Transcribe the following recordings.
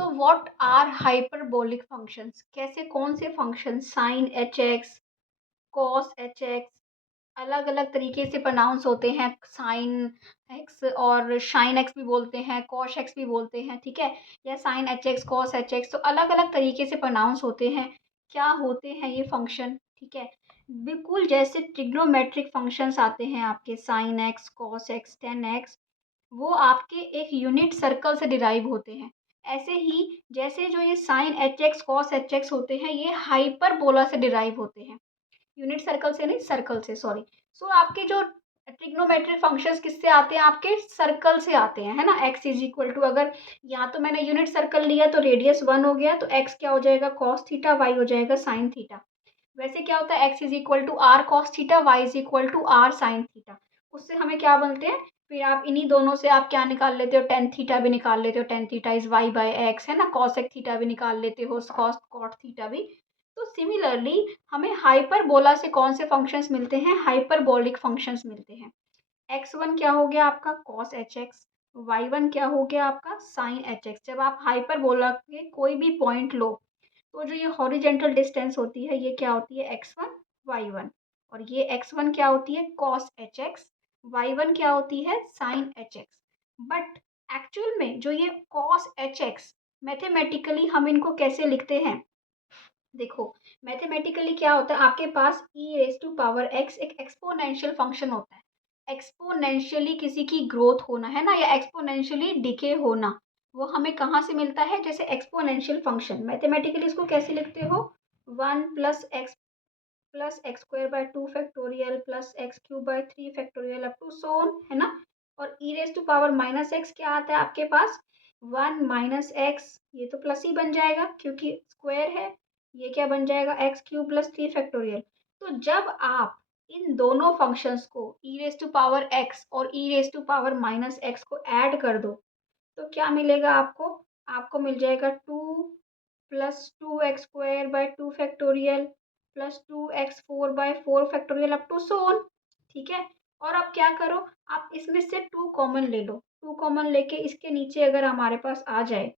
So what are hyperbolic functions? कैसे कौन से function sine h x, cos h x अलग अलग तरीके से प्रोनाउंस होते हैं। साइन एक्स और शाइन एक्स भी बोलते हैं, कॉश एक्स भी बोलते हैं, ठीक है, या sine h x cos h x, तो अलग अलग तरीके से प्रोनाउंस होते हैं। क्या होते हैं ये फंक्शन? ठीक है, बिल्कुल जैसे ट्रिग्नोमेट्रिक फंक्शंस आते हैं आपके sine x cos x ten x, वो आपके एक यूनिट सर्कल से डिराइव होते हैं। ऐसे ही जैसे जो ये sine h x cos h x होते हैं, ये हाइपरबोला से डिराइव होते हैं। यूनिट सर्कल से नहीं, सर्कल से, सॉरी। सो आपके जो ट्रिग्नोमेट्रिक फंक्शंस किससे आते हैं? आपके सर्कल से आते हैं, है ना। एक्स इज इक्वल टू, अगर यहाँ तो मैंने यूनिट सर्कल लिया तो रेडियस 1 हो गया, तो एक्स क्या हो जाएगा? कॉस थीटा, वाई हो जाएगा साइन थीटा। वैसे क्या होता है? X is equal to r cos theta, y is equal to r sine theta. उससे हमें क्या बनते हैं? फिर आप इन्हीं दोनों से आप क्या निकाल लेते हो? टेन थीटा भी निकाल लेते हो, tan theta is y by x, है ना। कॉसेक थीटा भी निकाल लेते हो, कॉस कॉट थीटा भी। तो सिमिलरली हमें हाइपरबोला से कौन से फंक्शंस मिलते हैं? हाइपरबोलिक फंक्शंस मिलते हैं। x1 क्या हो गया आपका? cos H x. y1 क्या हो गया आपका? sin H x. जब आप हाइपरबोला के कोई भी पॉइंट लो, तो जो ये हॉरिजेंटल डिस्टेंस होती है, ये क्या होती है? x1 y1। और ये x1 क्या होती है? cos H x. y1 क्या होती है? sin H x. But actual में जो ये cos एच एक्स, मैथमेटिकली हम इनको कैसे लिखते हैं? देखो, मैथमेटिकली क्या होता है, आपके पास ई रेज टू पावर एक्स एक एक्सपोनेंशियल फंक्शन होता है। एक्सपोनेंशियली किसी की ग्रोथ होना, है ना, या एक्सपोनेंशियली डिके होना, वो हमें कहाँ से मिलता है? जैसे एक्सपोनेंशियल फंक्शन, मैथमेटिकली इसको कैसे लिखते हो? 1 + x square by 2 factorial plus x cube by 3 factorial up to so on, है ना। और e raise to power minus x क्या आता है आपके पास? 1 - x, ये तो प्लस ही बन जाएगा क्योंकि स्क्वायर है। ये क्या बन जाएगा? X cube plus 3 factorial. तो जब आप इन दोनों फंक्शंस को e raise to power x और e raise to power minus x को ऐड कर दो, तो क्या मिलेगा आपको? आपको मिल जाएगा 2 + 2x² by 2 factorial plus 2x4/4 factorial up to so on, ठीक है। और अब क्या करो, आप इसमें से 2 कॉमन ले लो। 2 कॉमन लेके इसके नीचे अगर हमारे पास आ जाए,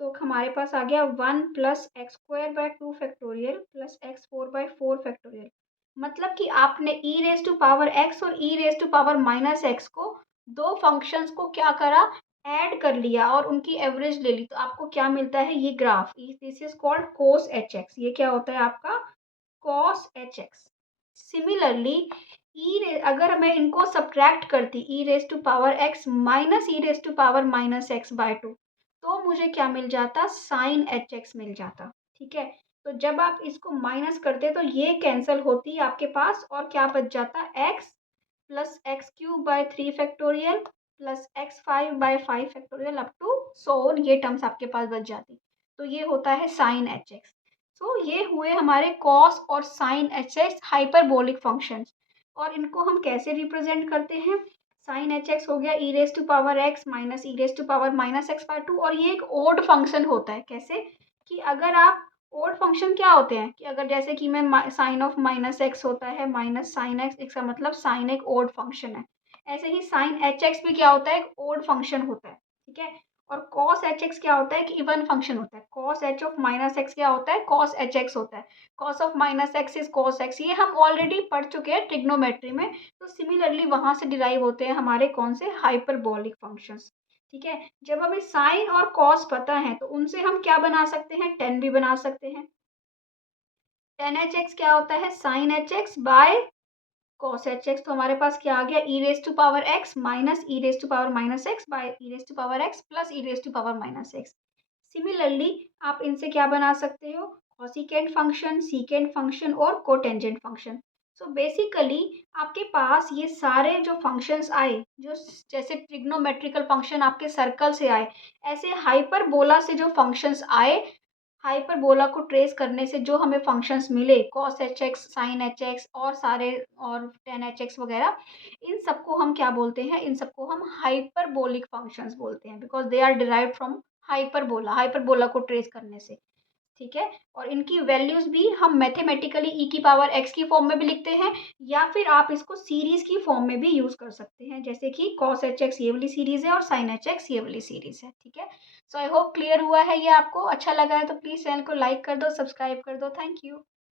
तो हमारे पास आ गया 1 + x² bye 2 factorial plus x4/4 factorial. मतलब कि आपने e raise to power x और e raise to power minus x को, दो फंक्शंस को क्या करा? ऐड कर लिया और उनकी एवरेज ले ली, तो आपको क्या मिलता है? ये graph, this is called cos H x. ये क्या होता है आपका? Cos h x. सिमिलरली अगर मैं इनको सब्ट्रैक्ट करती, e raise to power x minus e raise to power minus x by 2, तो मुझे क्या मिल जाता? साइन एच एक्स मिल जाता, ठीक है। तो जब आप इसको माइनस करते तो ये कैंसिल होती आपके पास, और क्या बच जाता? X plus x cube by 3 factorial plus x5/5 factorial up to so on, ये टर्म्स आपके पास बच जाती। तो ये होता है साइन एच एक्स। सो ये हुए हमारे कॉस और sine h x hyperbolic functions. और इनको हम कैसे रिप्रेजेंट करते हैं? साइन एच एक्स हो गया e raise to power x minus e raise to power minus x by 2, और ये एक ओड फंक्शन होता है। कैसे? कि अगर आप, ओड फंक्शन क्या होते हैं कि अगर जैसे कि मैं साइन ऑफ माइनस एक्स होता है माइनस साइन एक्स, इसका मतलब साइन एक ओड फंक्शन है। ऐसे ही साइन एच एक्स भी क्या होता है? एक ओड फंक्शन होता है, ठीक है। और कॉस एच एक्स क्या होता है? कि इवन फंक्शन होता है। Cos H of minus x क्या होता है? कॉस एच एक्स होता है। Cos of minus x is cos x, ये हम ऑलरेडी पढ़ चुके हैं ट्रिग्नोमेट्री में। तो सिमिलरली वहां से डिराइव होते हैं हमारे कौन से? हाइपरबोलिक फंक्शंस, ठीक है। जब हमें साइन और कॉस पता है, तो उनसे हम क्या बना सकते हैं? टेन भी बना सकते हैं। टेन एच एक्स क्या होता है? Sine h x by cos h x. तो हमारे पास क्या आ गया? E raise to power x minus e raise to power minus x by e raise to power x plus e raise to power minus x. Similarly आप इनसे क्या बना सकते हो? कॉसिकेंट फंक्शन, सीकेंट फंक्शन और कोटेंजेंट फंक्शन। सो बेसिकली आपके पास ये सारे जो फंक्शंस आए, जो जैसे ट्रिग्नोमेट्रिकल फंक्शन आपके सर्कल से आए, ऐसे हाइपरबोला से जो फंक्शंस आए, हाइपरबोला को ट्रेस करने से जो हमें फंक्शंस मिले, cos h x, sine h x और सारे, और टेन एच एक्स वगैरह, इन सबको हम क्या बोलते हैं? इन सबको हम हाइपरबोलिक फंक्शंस बोलते हैं, because they are derived from hyperbola, hyperbola को ट्रेस करने से, ठीक है। और इनकी वैल्यूज भी हम मैथमेटिकली ई की पावर एक्स की फॉर्म में भी लिखते हैं, या फिर आप इसको सीरीज की फॉर्म में भी यूज कर सकते हैं, जैसे कि कॉस एच एक्स ये वाली सीरीज है और साइन एच एक्स ये वाली सीरीज है, ठीक है। सो आई होप क्लियर हुआ है ये आपको। अच्छा लगा है तो प्लीज़ चैनल को लाइक कर दो, सब्सक्राइब कर दो। Thank you.